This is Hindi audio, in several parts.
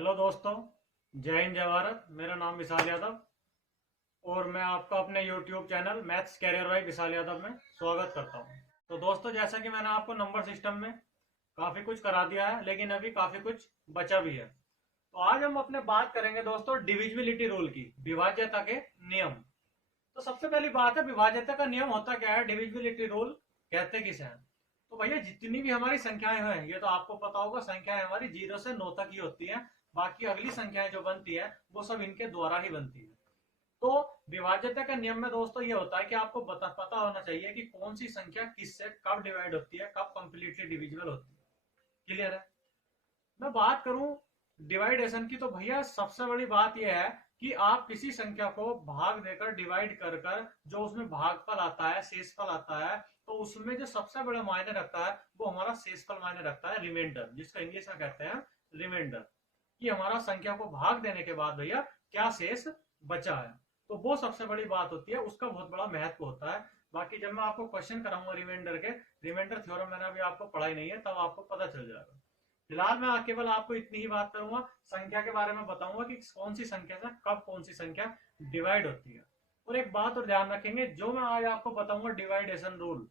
हेलो दोस्तों, जय हिंद जय भारत। मेरा नाम विशाल यादव और मैं आपका अपने YouTube channel maths career by Vishal Yadav में स्वागत करता हूं। तो दोस्तों, जैसा कि मैंने आपको नंबर सिस्टम में काफी कुछ करा दिया है, लेकिन अभी काफी कुछ बचा भी है। तो आज हम अपने बात करेंगे दोस्तों डिविजिबिलिटी रूल की, विभाज्यता के नियम। तो सबसे पहली बात है, विभाज्यता का नियम होता क्या है, डिविजिबिलिटी रूल कहते किसे हैं। तो भैया जितनी भी हमारी संख्याएं हैं, ये तो आपको पता होगा, संख्याएं हमारी 0 से 9 तक ही होती हैं। बाकी अगली संख्याएं जो बनती है वो सब इनके द्वारा ही बनती है। तो विभाज्यता का नियम में दोस्तों ये होता है कि आपको पता होना चाहिए कि कौन सी संख्या किससे कब डिवाइड होती है, कब कंप्लीटली डिविजिबल होती है। क्लियर है। मैं बात करूं डिवाइडेशन की, तो भैया सबसे बड़ी बात यह है कि आप किसी संख्या को भाग देकर डिवाइड कर कर जो उसमें भागफल आता है, शेषफल आता है, तो उसमें जो सबसे बड़ा मायने रखता है वो हमारा शेषफल मायने रखता है, रिमाइंडर, जिसको इंग्लिश में कहते हैं रिमाइंडर। कि हमारा संख्या को भाग देने के बाद भैया क्या शेष बचा है, तो वो सबसे बड़ी बात होती है, उसका बहुत बड़ा महत्व होता है। बाकी जब मैं आपको क्वेश्चन कराऊंगा रिमाइंडर के, रिमाइंडर थ्योरम मैंने अभी आपको पढ़ाई नहीं है, तब आपको पता चल जाएगा। फिलहाल मैं केवल आपको इतनी ही बात करूंगा, संख्या के बारे में बताऊंगा कि कौन सी संख्या से कब कौन सी संख्या डिवाइड होती है। और एक बात और ध्यान रखेंगे, जो मैं आज आपको बताऊंगा डिवाइडेशन रूल,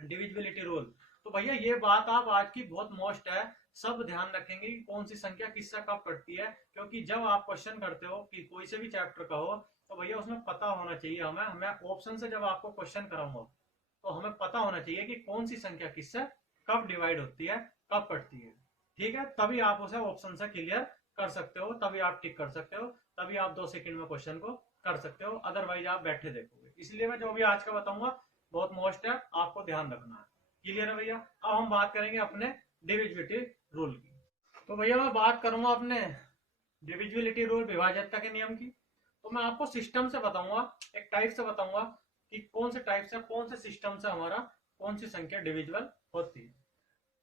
डिविजिबिलिटी रूल, तो भैया ये बात आप आज की बहुत मोस्ट है, सब ध्यान रखेंगे कि कौन सी संख्या किससे कब कटती है। क्योंकि जब आप क्वेश्चन करते हो कि कोई से भी चैप्टर का हो, तो भैया उसमें पता होना चाहिए हमें हमें ऑप्शन से जब आपको क्वेश्चन कराऊंगा तो हमें पता होना चाहिए कि कौन सी संख्या किससे कब डिवाइड होती है, कब कटती है। ठीक है, तभी आप उसे ऑप्शन से क्लियर कर सकते हो, तभी आप टिक कर सकते हो, तभी आप 2 सेकंड में क्वेश्चन को कर सकते हो, अदरवाइज आप बैठे देखोगे। इसलिए मैं जो भी आज का बताऊंगा बहुत मोस्ट है, आपको ध्यान रखना है। क्लियर है भैया। अब हम बात करेंगे अपने डिविजिबिलिटी रूल की। तो भैया मैं बात करूंगा अपने डिविजिबिलिटी रूल, विभाज्यता के नियम की। तो मैं आपको सिस्टम से बताऊंगा, एक टाइप से बताऊंगा कि कौन से टाइप से, कौन से सिस्टम से हमारा कौन सी संख्या डिविजिबल होती है।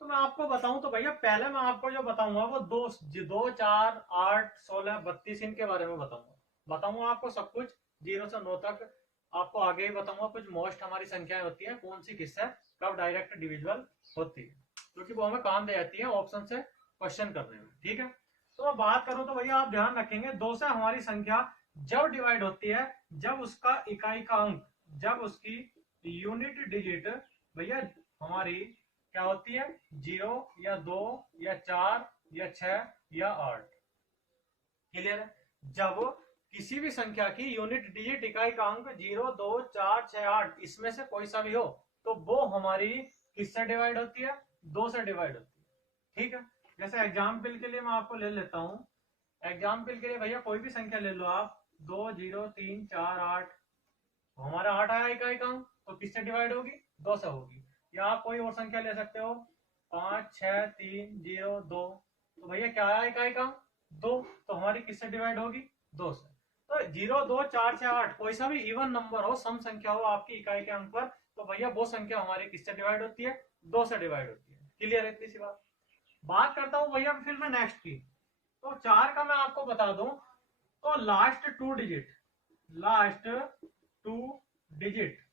तो मैं आपको बताऊं तो भैया पहले मैं आपको जो बताऊंगा वो 2, 4, 8, 16, 32 इनके बारे में बताऊंगा आपको सब कुछ 0 से 9 तक। आपको आगे ही बताऊंगा कुछ मोस्ट हमारी संख्याएं होती है, कौन सी किससे कब डायरेक्ट डिविजिबल होती है, क्योंकि वो हमें काम दे जाती है ऑप्शन से क्वेश्चन करने में। ठीक है, तो मैं बात करूं तो भैया आप ध्यान रखेंगे, 2 से हमारी संख्या जब डिवाइड होती है, जब उसका इकाई का अंक, जब उसकी यूनिट डिजिट भैया हमारी क्या होती है, 0 या 2 या 4 या 6 या 8। क्लियर है। जब किसी भी संख्या की यूनिट डिजिट इकाई का अंक 0, 2, 4, 6, 8 इसमें से कोई सा भी हो, तो वो हमारी किससे डिवाइड होती है, 2 से डिवाइड होती है। ठीक है, जैसे एग्जाम्पल के लिए मैं आपको ले लेता हूं, एग्जाम्पल के लिए भैया कोई भी संख्या ले लो आप, 2, 0, 3, 4, 8, हमारा 8 आया इकाई का अंक, तो किससे डिवाइड होगी, 2 से होगी। या आप कोई और संख्या ले सकते हो, 5, 6, 3, 0, 2, तो भैया क्या आया इकाई का अंक, 2, तो हमारी किससे डिवाइड होगी, 2 से। तो 0, 2, 4, 6, 8 कोई सा भी इवन नंबर हो, सम संख्या हो आपकी इकाई के अंक पर, तो भैया वो संख्या हमारी किससे डिवाइड होती है, 2 से डिवाइड होती है। क्लियर है, इतनी सी बात करता हूँ भैया फिर मैं नेक्स्ट की। तो 4 का मैं आपको बता दूं, तो लास्ट 2 डिजिट, लास्ट 2 डिजिट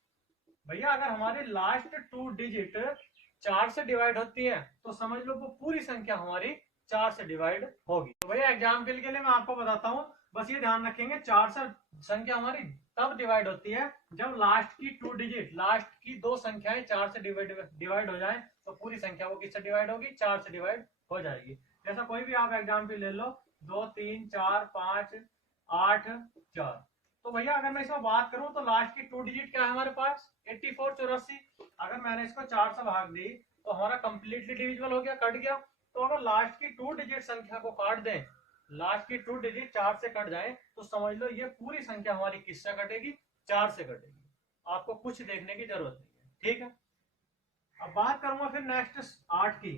भैया अगर हमारे लास्ट 2 डिजिट 4 से डिवाइड होती है, तो समझ लो वो पूरी संख्या हमारी 4 से डिवाइड होगी। तो भैया एग्जाम्पल के लिए मैं आपको बताता हूँ, बस ये ध्यान रखेंगे, 4 से संख्या हमारी तब डिवाइड होती है जब लास्ट की 2 डिजिट, लास्ट की 2 संख्याएं 4 से डिवाइड हो जाए, तो पूरी संख्या वो किससे डिवाइड होगी, 4 से डिवाइड हो जाएगी। जैसा कोई भी आप एग्जाम्पल ले लो, 2, 3, 4, 5, 8, 4। तो भैया अगर मैं इसमें बात करूं तो लास्ट की 2 डिजिट क्या है हमारे पास, 84, 84। अगर मैंने इसको 4 से भाग दी तो हमारा कंप्लीटली डिविजिबल हो गया, कट गया। तो अगर लास्ट की 2 डिजिट संख्या को काट दें, लास्ट की 2 डिजिट 4 से कट जाए, तो समझ लो ये पूरी संख्या हमारी किससे कटेगी, 4 से कटेगी। आपको कुछ देखने की जरूरत नहीं है। ठीक है, अब बात करूंगा फिर नेक्स्ट 8 की।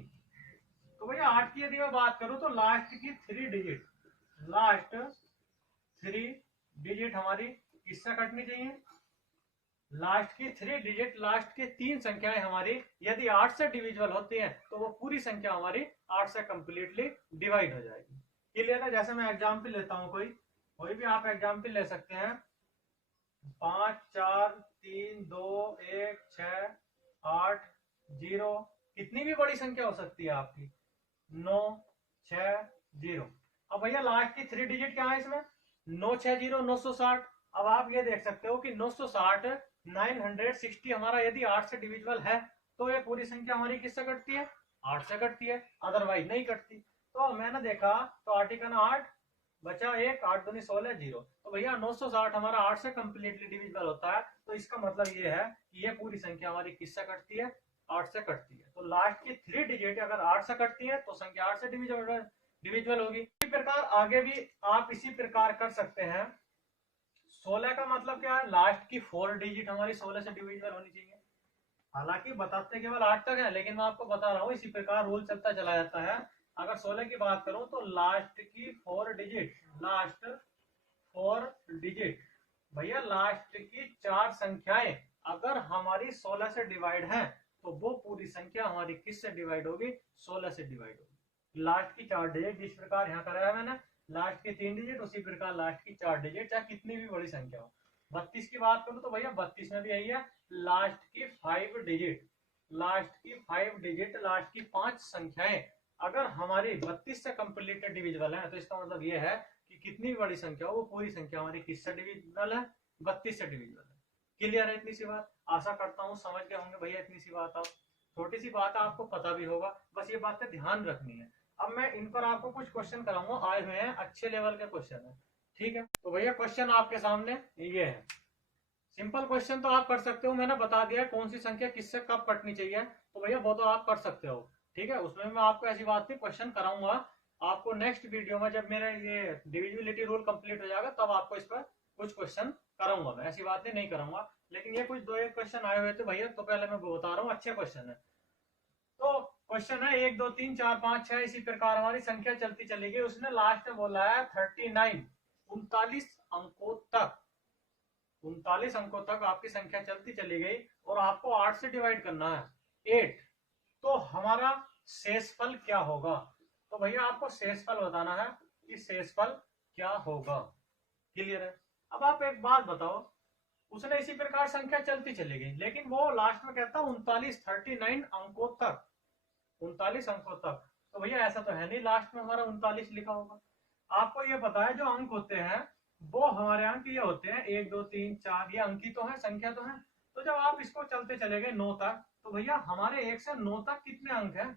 तो भैया 8 की यदि मैं बात करूं तो लास्ट की 3 डिजिट, लास्ट 3 डिजिट हमारी किससे कटनी चाहिए, लास्ट की 3 डिजिट, लास्ट की 3 संख्याएं हमारी यदि 8 से डिविजिबल होती हैं, तो वो पूरी संख्या हमारी 8 से कंप्लीटली डिवाइड हो जाएगी। क्लियर है। जैसे मैं एग्जाम्पल लेता हूं, कोई भी आप एग्जाम्पल ले सकते हैं, 5, 4, 3, 2, 1, 6, 8, 0, कितनी भी बड़ी संख्या हो सकती है आपकी, 9, 6, 0। अब भैया लास्ट की 3 डिजिट क्या है इसमें, 960 960। अब आप ये देख सकते हो कि 960 960 हमारा यदि 8 से डिविजिबल है तो ये पूरी संख्या हमारी किससे कटती है, 8 से कटती है, अदरवाइज नहीं कटती। तो मैंने देखा तो आर्टिकल 8 बचा 1, 8 दूनी 16 0। तो भैया 960 हमारा 8 से कंप्लीटली डिविजिबल होता है, तो इसका मतलब ये है कि ये पूरी संख्या हमारी किससे कटती है, 8 से कटती है। तो लास्ट की 3 डिजिट अगर 8 से कटती है तो संख्या 8 से डिविजिबल होगी। इसी प्रकार आगे भी आप इसी प्रकार कर सकते हैं। 16 का मतलब क्या है, लास्ट की 4 डिजिट हमारी 16 से डिविजिबल होनी चाहिए। हालांकि बताते केवल 8 तक है, लेकिन मैं आपको बता रहा हूँ इसी प्रकार रूल चलता चला जाता है। अगर 16 की बात करूं तो लास्ट की 4 डिजिट, लास्ट 4 डिजिट भैया लास्ट की 4 संख्याएं अगर हमारी 16 से डिवाइड है तो वो पूरी संख्या हमारी किससे डिवाइड होगी, 16 से डिवाइड होगी। लास्ट की 4 डिजिट जिस प्रकार यहाँ कराया मैंने, लास्ट की 3 डिजिट उसी प्रकार लास्ट की 4 डिजिट, चाहे कितनी भी बड़ी संख्या हो। 32 की बात करूं तो भैया 32 में भी यही है, लास्ट की 5 डिजिट, लास्ट की 5 डिजिट, लास्ट की 5 संख्याएं अगर हमारी 32 से कंप्लीटेड डिविजिबल है तो इसका मतलब ये है कि कितनी भी बड़ी संख्या हो वो पूरी संख्या हमारी किससे डिविजिबल है, 32 से डिविजिबल है। क्लियर है इतनी सी बात, आशा करता हूँ समझ गए होंगे भैया इतनी सी बात। आप छोटी सी बात आपको पता भी होगा, बस ये बातें ध्यान रखनी है। अब मैं इन पर आपको कुछ क्वेश्चन कराऊंगा, आए हुए हैं अच्छे लेवल के क्वेश्चन है, ठीक है। तो भैया क्वेश्चन आपके सामने ये है, सिंपल क्वेश्चन तो आप कर सकते हो, मैंने बता दिया है कौन सी संख्या किससे कब कटनी चाहिए, तो भैया वो तो आप कर सकते हो, ठीक है। उसमें मैं आपको ऐसी बात नहीं, क्वेश्चन कराऊंगा आपको नेक्स्ट वीडियो में, जब मेरा ये डिविजिबिलिटी रूल कंप्लीट हो जाएगा तब आपको इस पर कुछ क्वेश्चन कराऊंगा मैं, ऐसी बात नहीं कराऊंगा। लेकिन ये कुछ 2 1 क्वेश्चन आए हुए थे भैया, तो पहले मैं बता रहा हूँ अच्छे क्वेश्चन है। तो क्वेश्चन है 1 2 3 4 5 6, इसी प्रकार हमारी संख्या चलती चली गई। उसने लास्ट में बोला है 39, 39 अंकों तक, 39 अंकों तक आपकी संख्या चलती चली गई और आपको 8 से डिवाइड करना है 8, तो हमारा शेषफल क्या होगा। तो भैया आपको शेषफल बताना है कि शेषफल क्या होगा। क्लियर है। अब आप एक बात बताओ, उसने इसी प्रकार संख्या चलती चली गई लेकिन वो लास्ट में कहता है 39 अंकों तक, 39 अंकों तक। तो भैया ऐसा तो है नहीं लास्ट में हमारा 39 लिखा होगा। आपको ये पता है जो अंक होते हैं वो हमारे अंक ये होते हैं 1 2 3 4, ये अंक ही तो है, संख्या तो है। तो जब आप इसको चलते चले गए 9 तक, तो भैया हमारे 1 से 9 तक कितने अंक है,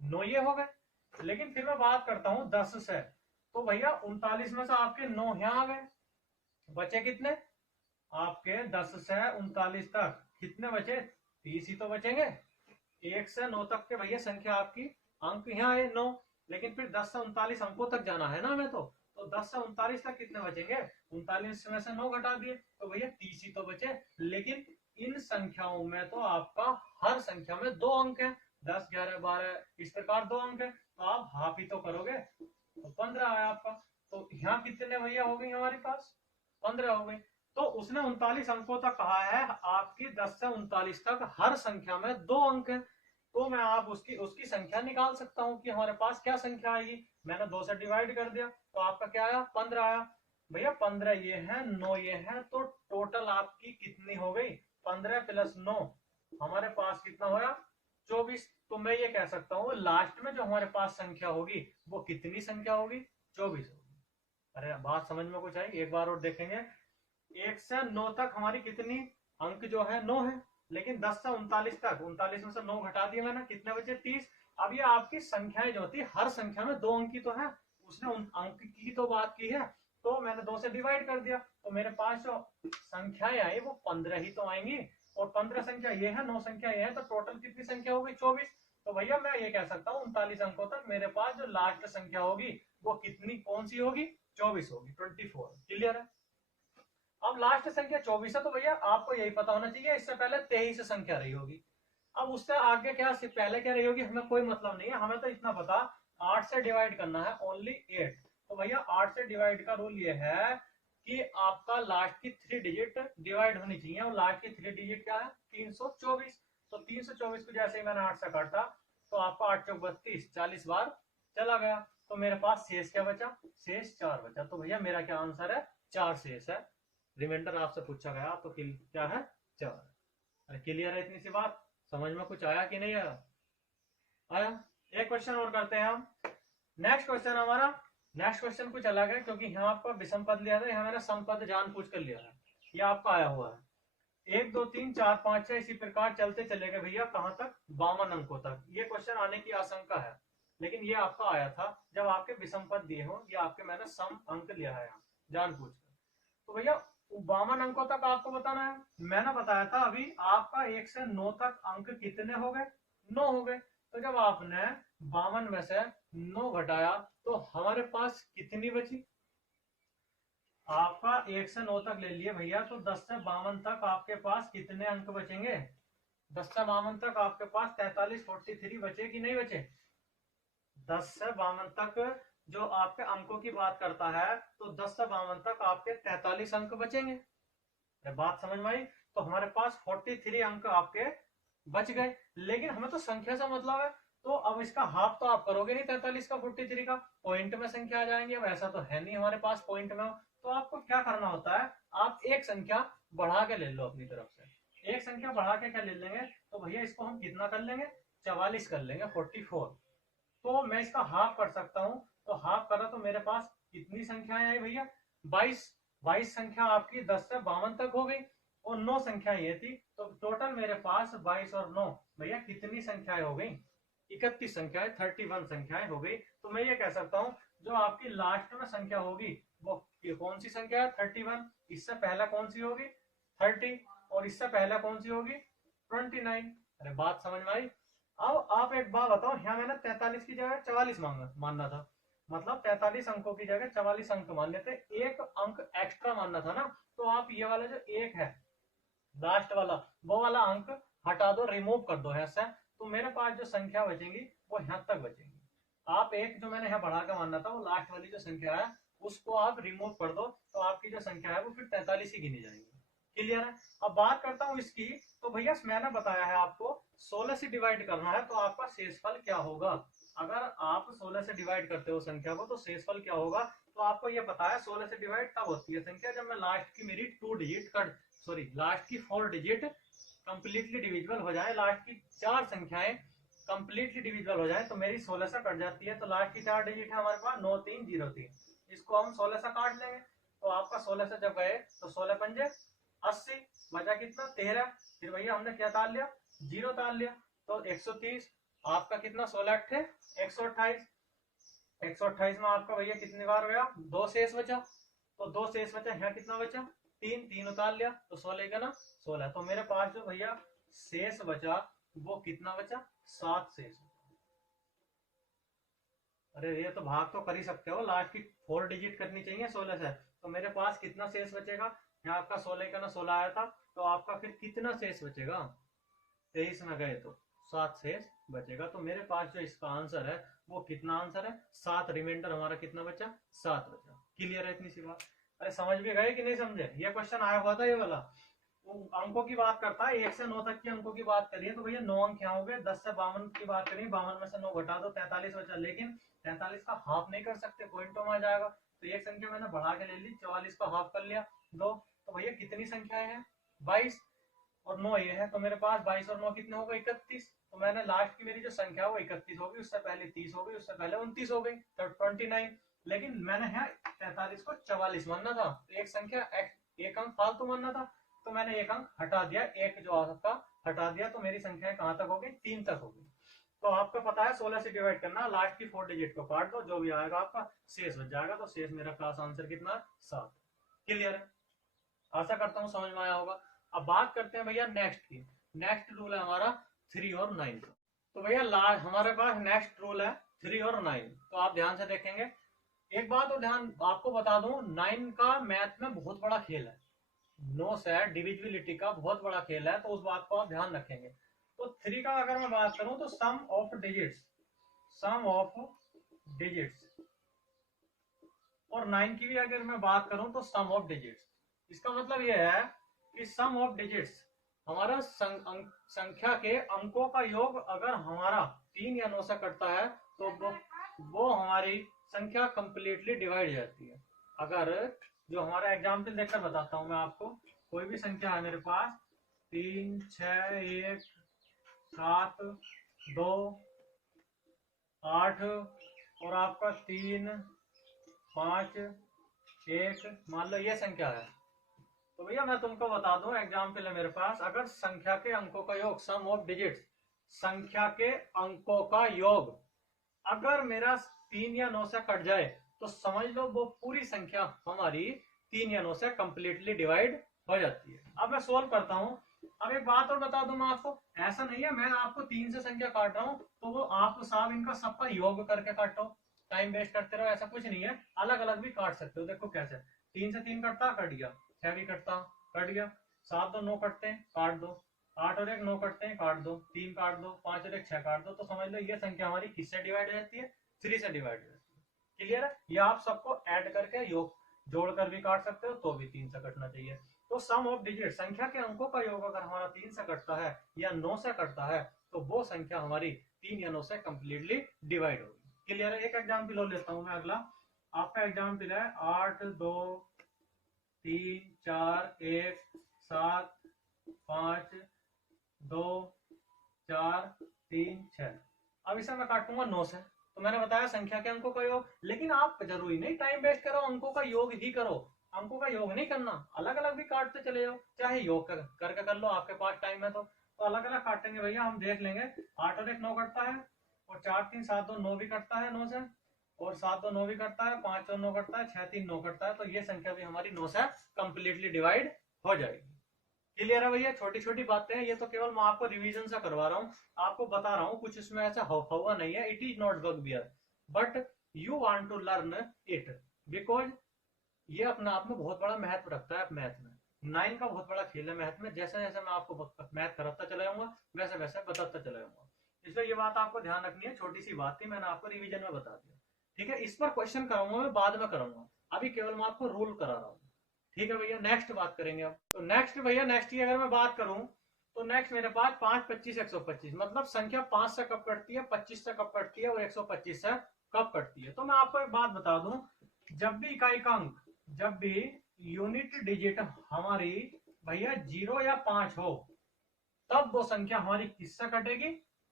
9 ये हो गए। लेकिन फिर मैं बात करता हूं 10 से, तो भैया 39 में से आपके 9 यहाँ आ गए, बचे कितने आपके 10 से 39 तक कितने बचे, 30 ही तो बचेंगे। 1 से 9 तक के भैया संख्या आपकी अंक यहाँ है 9, लेकिन फिर 10 से 39 अंकों तक जाना है ना हमें, तो 10 से 39 तक कितने बचेंगे, 39 में से 9 घटा दिए तो भैया 30 ही तो बचे। लेकिन इन संख्याओं में तो आपका हर संख्या में 2 अंक है, 10 11 12 इस प्रकार 2 अंक है, तो आप हाफ ही तो करोगे तो 15 है आपका। तो यहाँ कितने भैया हो गई हमारे पास, 15 हो गई। तो उसने 39 अंकों तक कहा है, आपकी 10 से 39 तक हर संख्या में 2 अंक है। तो मैं आप उसकी उसकी संख्या निकाल सकता हूं कि हमारे पास क्या संख्या आएगी। मैंने 2 से डिवाइड कर दिया तो आपका क्या आया, 15 आया। भैया 15 ये है, 9 ये है, तो टोटल आपकी कितनी हो गई, 15 प्लस 9 हमारे पास कितना होया, 24। तो मैं ये कह सकता हूँ लास्ट में जो हमारे पास संख्या होगी वो कितनी संख्या होगी, 24 होगी। अरे बात समझ में कुछ आई, एक बार और देखेंगे। 1 से 9 तक हमारी कितनी अंक जो है 9 है, लेकिन 10 से 39 तक, 39 में से 9 घटा दिए मैंने, कितने बचे 30। अब ये आपकी संख्याएं जो होती है हर संख्या में 2 अंक की तो है, उसने उन अंक की तो बात की है, तो मैंने 2 से डिवाइड कर दिया तो मेरे पास जो संख्याएं आई वो 15 ही तो आएंगी। और 15 संख्या ये है, 9 संख्या ये है, तो टोटल कितनी संख्या होगी, 24। तो भैया मैं ये कह सकता हूँ 39 अंकों तक मेरे पास जो लास्ट संख्या होगी वो कितनी, कौन सी होगी, 24 होगी, 24। क्लियर है। अब लास्ट संख्या 24 है, तो भैया आपको यही पता होना चाहिए इससे पहले 23 संख्या रही होगी। अब उससे आगे क्या, पहले क्या रही होगी हमें कोई मतलब नहीं है, हमें तो इतना पता 8 से डिवाइड करना है ओनली 8। तो भैया 8 से डिवाइड का रूल ये है कि आपका लास्ट की 3 डिजिट डिवाइड होनी चाहिए, और लास्ट की 3 डिजिट क्या है, 324। तो 324 को जैसे ही मैंने 8 से काटा तो आपका 8 चौक 32, 40 बार चला गया, तो मेरे पास शेष क्या बचा, शेष 4 बचा। तो भैया मेरा क्या आंसर है, 4 शेष है। रिमाइंडर आपसे पूछा गया तो क्या है, 4। अरे क्लियर है इतनी सी बात, समझ में कुछ आया कि नहीं आया, आया। एक क्वेश्चन और करते हैं हम। नेक्स्ट क्वेश्चन हमारा नेक्स्ट क्वेश्चन कुछ अलग है, क्योंकि यहाँ आपका विषम पद लिया था, यहाँ मैंने सम पद जानबूझ कर लिया है। ये आपका आया हुआ है 1 2 3 4 5 6 इसी प्रकार चलते चलेगा भैया कहाँ तक, 52 अंकों तक। ये क्वेश्चन आने की आशंका है, लेकिन ये आपका आया था जब आपके विषम पद दिए हो, ये आपके मैंने सम अंक लिया है यहाँ जानबूझ कर। तो भैया 52 अंकों तक आपको बताना है। मैंने बताया था अभी आपका 1 से 9 तक अंक कितने हो गए, 9 हो गए। तो जब आपने 52 में से 9 घटाया तो हमारे पास कितनी बची, आपका 1 से 9 तक ले लिए भैया, तो 10 से 52 तक आपके पास कितने अंक बचेंगे, 10 से 52 तक आपके पास 43 43 बचे कि नहीं बचे। 10 से 52 तक जो आपके अंकों की बात करता है, तो 10 से 52 तक आपके 43 अंक बचेंगे। बात समझ में आई। तो हमारे पास 43 अंक आपके बच गए, लेकिन हमें तो संख्या से मतलब है, तो अब इसका हाफ तो आप करोगे नहीं 43 का 43 का, पॉइंट में संख्या आ जाएंगी। अब ऐसा तो है नहीं हमारे पास पॉइंट में हो, तो आपको क्या करना होता है, आप एक संख्या बढ़ा के ले लो अपनी तरफ से। एक संख्या बढ़ा के क्या ले लेंगे, तो भैया इसको हम कितना कर लेंगे, 44 कर लेंगे, 44। तो मैं इसका हाफ कर सकता हूं, तो हाफ करा तो मेरे पास कितनी संख्याएं आई भैया, 22। 22 संख्या आपकी 10 से 52 तक हो गई, और 9 संख्या ये थी, तो टोटल मेरे पास 22 और 9 भैया कितनी संख्याएं हो गई, 31 संख्याएं, 31 संख्याएं हो गई। तो मैं ये कह सकता हूं जो आपकी लास्ट में संख्या होगी वो कौन सी संख्या है, 31। इससे पहला कौन सी होगी, 30, और इससे पहला कौन सी होगी, 29। अरे बात समझ में आई। अब आप एक बात बताओ, यहाँ मैंने 43 की जगह 44 मानना था, मतलब 43 अंकों की जगह 44 अंक मानने थे, एक अंक एक्स्ट्रा मानना था ना। तो आप ये वाला जो एक है लास्ट वाला, वो वाला अंक हटा दो, रिमूव कर दो यहाँ से, तो मेरे पास जो संख्या बचेंगी वो यहाँ तक बचेंगी। आप एक जो मैंने यहाँ बढ़ा के मानना था, वो लास्ट वाली जो संख्या है उसको आप रिमूव कर दो, तो आपकी जो संख्या है वो फिर 43 ही गिनी जाएंगी। क्लियर है। अब बात करता हूँ इसकी, तो भैया मैंने बताया है आपको 16 से डिवाइड करना है, तो आपका शेषफल क्या होगा। अगर आप 16 से डिवाइड करते हो संख्या को, तो शेषफल क्या होगा, तो आपको ये पता है 16 से डिवाइड तब होती है संख्या जब मैं लास्ट की मेरी 2 डिजिट कर, सॉरी लास्ट की 4 डिजिट कंप्लीटली डिविजिबल हो जाए, लास्ट की 4 संख्याएं कंप्लीटली डिविजिबल हो जाए, तो मेरी 16 से कट जाती है। तो लास्ट की 4 डिजिट है हमारे पास 9303, इसको हम 16 से काट लेंगे। तो आपका 16 से जब गए तो 16 पंजे 80, बचा कितना 13, फिर भैया हमने क्या ताल लिया, जीरो ताल लिया, तो 130। आपका कितना 16 अट्ठे 128, 128 में आपका भैया कितनी बार गया, 2 शेष बचा, तो 2 शेष बचा, यहाँ कितना बचा 3, 3 उतार लिया, तो 16 का ना 16। तो मेरे पास जो भैया शेष बचा वो कितना बचा, 7 शेष। अरे ये तो भाग तो कर ही सकते हो, लास्ट की 4 डिजिट करनी चाहिए 16 से, तो मेरे पास कितना शेष बचेगा, यहाँ आपका 16 का ना 16 आया था, तो आपका फिर कितना शेष बचेगा, 23 में गए तो 7 शेष बचेगा। तो मेरे पास जो इसका आंसर है वो कितना आंसर है, 7। रिमाइंडर हमारा कितना बचा, 7 बचा। क्लियर है इतनी सी बात। अरे समझ भी गए कि नहीं समझे, ये क्वेश्चन आया हुआ था ये वाला, अंकों की बात करता है, 1 से 9 तक के अंकों की बात करिए, तो भैया 9 अंक यहाँ हो गए। 10 से 52 की बात करिए, 52 में से 9 घटा दो, 43 बचा, लेकिन 43 का हाफ नहीं कर सकते, पॉइंटों में आ जाएगा। तो एक संख्या मैंने बढ़ा के ले ली, 44 का हाफ कर लिया 2, तो भैया कितनी संख्याएं हैं, 22 और 9 ये है, तो मेरे पास 22 और 9 कितने हो गए, 31। तो मैंने लास्ट की मेरी जो संख्या है वो 31 होगी, उससे पहले 30 हो गई, उससे पहले 29 हो गई, तो 29। लेकिन मैंने यहाँ 43 को 44 मानना था, तो एक संख्या एक अंक फालतू मानना था, तो मैंने एक अंक हटा दिया, एक जो आपका हटा दिया, तो मेरी संख्या कहाँ तक हो गई, 3 तक हो गई। तो आपको पता है 16 से डिवाइड करना, लास्ट की 4 डिजिट को काट दो, जो भी आएगा आपका शेष बच जाएगा। तो शेष मेरा क्लास आंसर कितना, 7। क्लियर है, आशा करता हूँ समझ में आया होगा। अब बात करते हैं भैया नेक्स्ट की। नेक्स्ट रूल है हमारा 3 और 9। तो भैया हमारे पास नेक्स्ट रूल है 3 और 9, तो आप ध्यान से देखेंगे। एक बात और ध्यान आपको बता दूं, 9 का मैथ में बहुत बड़ा खेल है, 9 से डिविजिबिलिटी का बहुत बड़ा खेल है, तो उस बात को आप ध्यान रखेंगे। तो 3 का अगर मैं बात करूं तो sum of digits, sum of digits, और 9 की भी अगर मैं बात करूं तो सम ऑफ डिजिट्स। इसका मतलब यह है कि सम ऑफ डिजिट्स हमारा संख्या के अंकों का योग अगर हमारा 3 या 9 से कटता है, तो वो हमारी संख्या कंप्लीटली डिवाइड जाती है। अगर जो हमारा एग्जाम्पल देखकर बताता हूं मैं आपको, कोई भी संख्या है मेरे पास 3 6 1 7 2 8 और आपका 3 5 1, मान लो ये संख्या है। तो भैया मैं तुमको बता दूं, एग्जाम्पल है मेरे पास, अगर संख्या के अंकों का योग, सम ऑफ डिजिट्स, संख्या के अंकों का योग अगर मेरा 3 या 9 से कट जाए तो समझ लो वो पूरी संख्या हमारी 3 या 9 से कंप्लीटली डिवाइड हो जाती है। अब मैं सोल्व करता हूँ। अब एक बात और बता दूं मैं आपको, ऐसा नहीं है मैं आपको 3 से संख्या काट रहा हूँ तो वो आपको साहब इनका सबका योग करके काटो, टाइम वेस्ट करते रहो, ऐसा कुछ नहीं है। अलग अलग भी काट सकते हो। देखो कैसे, 3 से 3 कटता, कट गया। 6 भी कटता, कट गया। 7 और 9 कटते हैं, काट दो। 8 और 1 9 कटते हैं, काट दो। 3 काट दो, 5 और 1 6 काट दो। तो समझ लो ये संख्या हमारी किससे डिवाइड हो जाती है? 3 से डिवाइड हो जाती है। क्लियर है? ये आप सबको ऐड करके योग जोड़कर भी काट सकते हो तो भी 3 से कटना चाहिए। तो सम ऑफ डिजिट, संख्या के अंकों का योग अगर हमारा 3 से कटता है या 9 से कटता है तो वो संख्या हमारी 3 या 9 से कंप्लीटली डिवाइड होगी। क्लियर है? एक एग्जाम्पल और लेता हूं मैं अगला। आपका एग्जाम्पल है 8 2 3 4 1 7 5 2 4 3 6। अब इसे मैं काटूंगा 9 से। तो मैंने बताया संख्या के अंकों का योग, लेकिन आप जरूरी नहीं टाइम वेस्ट करो, अंकों का योग ही करो। अंकों का योग नहीं करना, अलग अलग भी काटते चले जाओ, चाहे योग करके कर लो, आपके पास टाइम है तो अलग अलग काटेंगे भैया। हम देख लेंगे। 8 और 1 9 कटता है, और 4 3 7 2 9 भी कटता है 9 से, और 7 2 9 भी कटता है, 5 और 9 कटता है, 6 3 9 कटता है। तो ये संख्या भी हमारी 9 से कंप्लीटली डिवाइड हो जाएगी। क्लियर है भैया? छोटी छोटी बातें हैं, ये तो केवल मैं आपको रिवीजन से करवा रहा हूँ, आपको बता रहा हूँ, कुछ इसमें ऐसा हुआ नहीं है। It is not bugbear but you want to learn it, because ये अपने आप में बहुत बड़ा महत्व रखता है मैथ में। 9 का बहुत बड़ा खेल है मैथ में। जैसे जैसे मैं आपको मैथ कराता चला जाऊंगा वैसे वैसे बताता चला जाऊंगा। इसलिए ये बात आपको ध्यान रखनी है। छोटी सी बात थी, मैंने आपको रिवीजन में बता दिया। ठीक है? इस पर क्वेश्चन कराऊंगा मैं, बाद में कराऊंगा, अभी केवल मैं आपको रूल करा रहा हूँ। ठीक है भैया? नेक्स्ट बात करेंगे अब। तो नेक्स्ट भैया, नेक्स्ट की अगर मैं बात करूं तो नेक्स्ट मेरे पास 5 25 125, मतलब संख्या 5 से कब कटती है, 25 से कब कटती है और 125 से कब कटती है। तो मैं आपको एक बात बता दूं, जब भी इकाई का अंक, जब भी यूनिट डिजिट हमारी भैया 0 या 5 हो तब वो संख्या हमारी किससे कटेगी?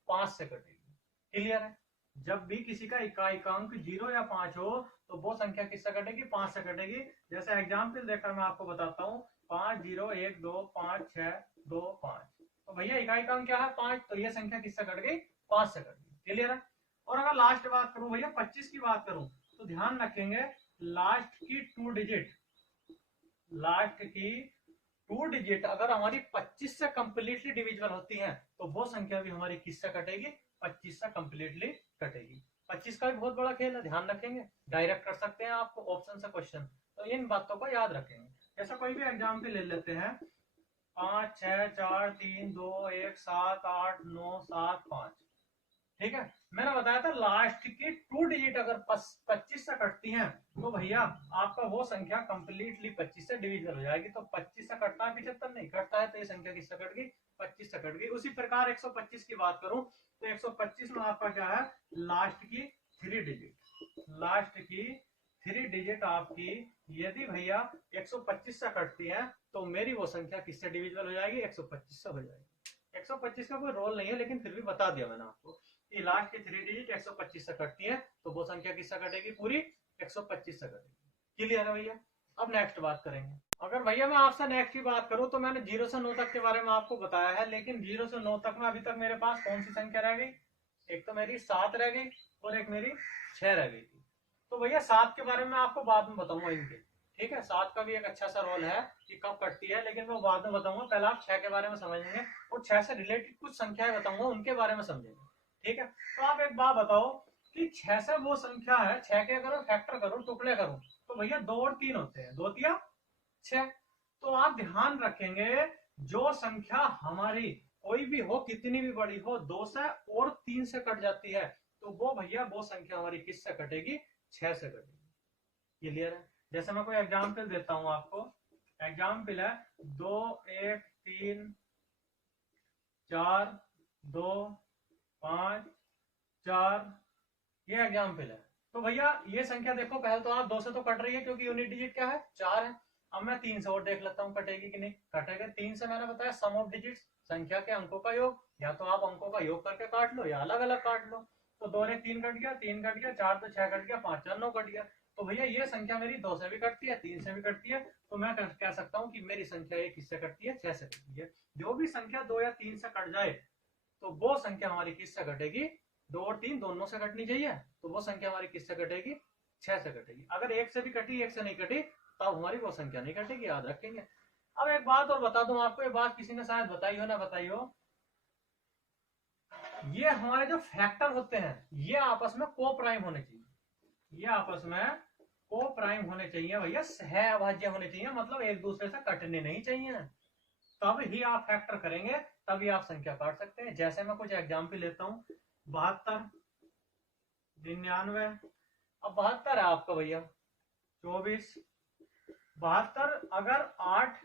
5 से कटेगी। क्लियर है? जब भी किसी का इकाई का अंक 0 या 5 हो तो वो संख्या किससे कटेगी? 5 से कटेगी। जैसे एग्जाम्पल देकर मैं आपको बताता हूँ, 5 0 1 2 5 6 2 5। तो भैया इकाई का अंक क्या है? 5। तो ये संख्या किससे कट गई? 5 से कट गई। क्लियर है? और अगर लास्ट बात करूं भैया, 25 की बात करूं, तो ध्यान रखेंगे लास्ट की 2 डिजिट, लास्ट की 2 डिजिट अगर हमारी 25 से कंप्लीटली डिविजिबल होती है तो वो संख्या भी हमारी किससे कटेगी? 25 से कंप्लीटली कटेगी। 25 का भी बहुत बड़ा खेल है, ध्यान रखेंगे। डायरेक्ट कर सकते हैं आपको ऑप्शन से क्वेश्चन, तो इन बातों को याद रखेंगे। जैसा कोई भी एग्जाम्पल ले लेते हैं, 5 6 4 3 2 1 7 8 9 7 5। ठीक है? मैंने बताया था लास्ट की 2 डिजिट अगर 25 से कटती हैं तो भैया आपका वो संख्या कंप्लीटली 25 से डिविजिबल हो जाएगी। तो 25 से कटता है 75 नहीं कटता है, तो ये संख्या किससे कट गई? 25 से कट गई। उसी प्रकार 125 की बात करूं तो 125 में आपका क्या है? लास्ट की 3 डिजिट, लास्ट की 3 डिजिट आपकी यदि भैया 125 से कटती है तो मेरी वो संख्या किससे डिविजिबल हो जाएगी? 125 से हो जाएगी। 125 का कोई रोल नहीं है, लेकिन फिर भी बता दिया मैंने आपको। लास्ट की 3 डिजिट 125 से कटती है तो वो संख्या किससे कटेगी? पूरी 125 से कटेगी। क्लियर है भैया? अब नेक्स्ट बात करेंगे। अगर भैया मैं आपसे नेक्स्ट की बात करूं तो मैंने 0 से 9 तक के बारे में आपको बताया है, लेकिन 0 से 9 तक में अभी तक मेरे पास कौन सी संख्या रह गई? एक तो मेरी 7 रह गई और एक मेरी 6 रह गई थी। तो भैया 7 के बारे में आपको बाद में बताऊंगा इनके। ठीक है? 7 का भी एक अच्छा सा रोल है कि कब कटती है, लेकिन मैं बाद में बताऊंगा। पहले आप 6 के बारे में समझेंगे और 6 से रिलेटेड कुछ संख्याएं बताऊंगा, उनके बारे में समझेंगे। ठीक है? तो आप एक बात बताओ कि 6 से वो संख्या है, 6 के अगर फैक्टर करो, टुकड़े करो, तो भैया 2 और 3 होते हैं, 2 तिया 6। तो आप ध्यान रखेंगे जो संख्या हमारी कोई भी हो, कितनी भी बड़ी हो, 2 से और 3 से कट जाती है तो वो भैया वो संख्या हमारी किससे कटेगी? 6 से कटेगी। क्लियर है? जैसे मैं कोई एग्जाम्पल देता हूं आपको। एग्जाम्पल है 2 1 3 4 2 5 4, ये एग्जाम्पल है। तो भैया ये संख्या देखो, पहले तो आप 2 से तो कट रही है क्योंकि यूनिट डिजिट क्या है? 4 है। अब मैं 3 से और देख लेता हूँ कटेगी कि नहीं। कटेगा। 3 से मैंने बताया सम ऑफ डिजिट्स, संख्या के अंकों का योग, या तो आप अंकों का योग करके काट लो या अलग अलग काट लो। तो 2 और 1 3 कट गया, 3 कट गया, 4 तो 6 कट गया, 5 4 9 कट गया। तो भैया ये संख्या मेरी 2 से भी कटती है, 3 से भी कटती है, तो मैं कह सकता हूँ कि मेरी संख्या ये किससे कटती है, 6 से कटती है। जो भी संख्या 2 या 3 से कट जाए तो वो संख्या हमारी किससे कटेगी, 2 और 3 दोनों से कटनी चाहिए, तो वो संख्या हमारी किससे कटेगी, 6 से कटेगी। अगर 1 से भी कटी, 1 से नहीं कटी, तब हमारी वो संख्या नहीं कटेगी, याद रखेंगे। अब एक बात और बता दूं आपको, ये बात किसी ने शायद बताई हो ना बताई हो, ये हमारे जो फैक्टर होते हैं ये आपस में को प्राइम होने चाहिए, ये आपस में को प्राइम होने चाहिए भैया, सहअभाज्य होने चाहिए, मतलब एक दूसरे से कटने नहीं चाहिए, तब ही आप फैक्टर करेंगे, तभी आप संख्या काट सकते हैं। जैसे मैं कुछ एग्जाम्पल लेता हूं, 72, 99, अब 72 है आपका भैया, 24, 72 अगर 8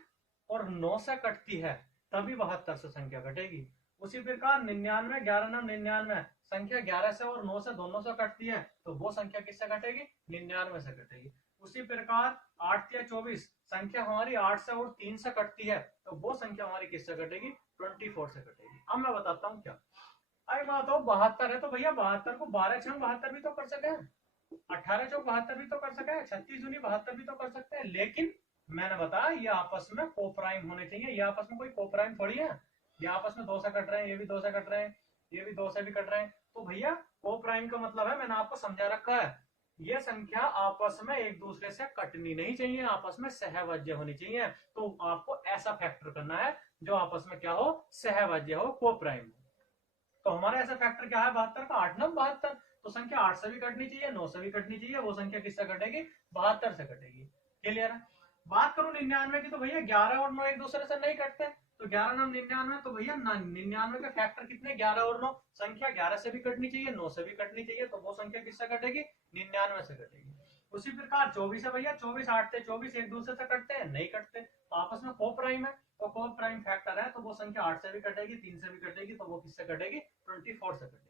और 9 से कटती है तभी 72 से संख्या कटेगी। उसी प्रकार 99, 11 9 99, संख्या 11 से और 9 से दोनों से कटती है तो वो संख्या किससे कटेगी, 99 से कटेगी। उसी प्रकार 8 या 24, संख्या हमारी 8 से और 3 से कटती है तो वो संख्या हमारी किससे कटेगी, 24 से कटेगी। अब मैं बताता हूँ क्या। अरे बात हो 72 है तो भैया 72 को 12 6 72 भी तो कर सके, 18 चौक 72 भी तो कर सके, 36 दूनी 72 भी तो कर सकते हैं, लेकिन मैंने बताया ये आपस में कोप्राइम होने चाहिए, ये आपस में कोई कोप्राइम थोड़ी है, ये आपस में 2 से कट रहे हैं, ये भी 2 से कट रहे हैं, ये भी 2 से भी कट रहे हैं, तो भैया कोप्राइम का मतलब है, मैंने आपको समझा रखा है, ये संख्या आपस में एक दूसरे से कटनी नहीं चाहिए, आपस में सहभाज्य होनी चाहिए। तो आपको ऐसा फैक्टर करना है जो आपस में क्या हो, सहभाज्य हो, कोप्राइम हो। तो हमारा ऐसा फैक्टर क्या है 72 का, 8 9 72, तो संख्या 8 से भी कटनी चाहिए, 9 से भी कटनी चाहिए, वो संख्या किससे कटेगी, 72 से कटेगी। क्लियर है। बात करूं 99 की, तो भैया 11 और 9 एक दूसरे से नहीं कटते, तो 11 9 99, तो भैया 99 के फैक्टर कितने, 11 और 9, संख्या 11 से भी कटनी चाहिए, 9 से भी कटनी चाहिए, तो वो संख्या किससे कटेगी, 99 से कटेगी। उसी प्रकार 24 है भैया, 24 8 से 24 एक दूसरे से कटते हैं, नहीं कटते, तो आपस में को प्राइम है, तो को प्राइम फैक्टर है, तो वो संख्या 8 से भी कटेगी, 3 से भी कटेगी, तो वो किससे कटेगी, 24 से कटेगी।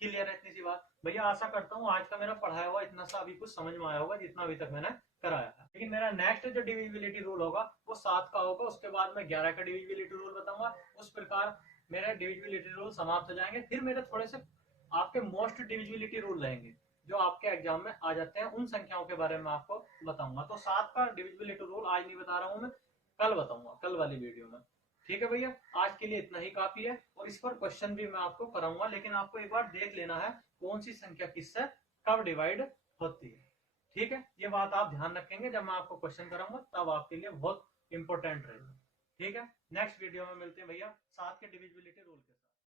क्लियर है इतनी सी बात भैया। आशा करता हूँ आज का मेरा पढ़ाया हुआ इतना सा अभी कुछ समझ में आया होगा, जितना अभी तक मैंने कराया है। लेकिन मेरा नेक्स्ट जो डिविजिबिलिटी रूल होगा वो 7 का होगा, उसके बाद मैं 11 का डिविजिबिलिटी रूल बताऊंगा। उस प्रकार मेरे डिविजिबिलिटी रूल समाप्त हो जाएंगे, फिर मेरे थोड़े से आपके मोस्ट डिविजिबिलिटी रूल रहेंगे जो आपके एग्जाम में आ जाते हैं, उन संख्याओं के बारे में आपको बताऊंगा। तो 7 का डिविजिबिलिटी रूल आज नहीं बता रहा हूँ मैं, कल बताऊंगा, कल वाली वीडियो में। ठीक है भैया, आज के लिए इतना ही काफी है, और इस पर क्वेश्चन भी मैं आपको कराऊंगा, लेकिन आपको एक बार देख लेना है कौन सी संख्या किससे कब डिवाइड होती है। ठीक है, ये बात आप ध्यान रखेंगे, जब मैं आपको क्वेश्चन कराऊंगा तब आपके लिए बहुत इंपॉर्टेंट रहेगा। ठीक है, नेक्स्ट वीडियो में मिलते हैं भैया 7 के डिविजिबिलिटी रूल के।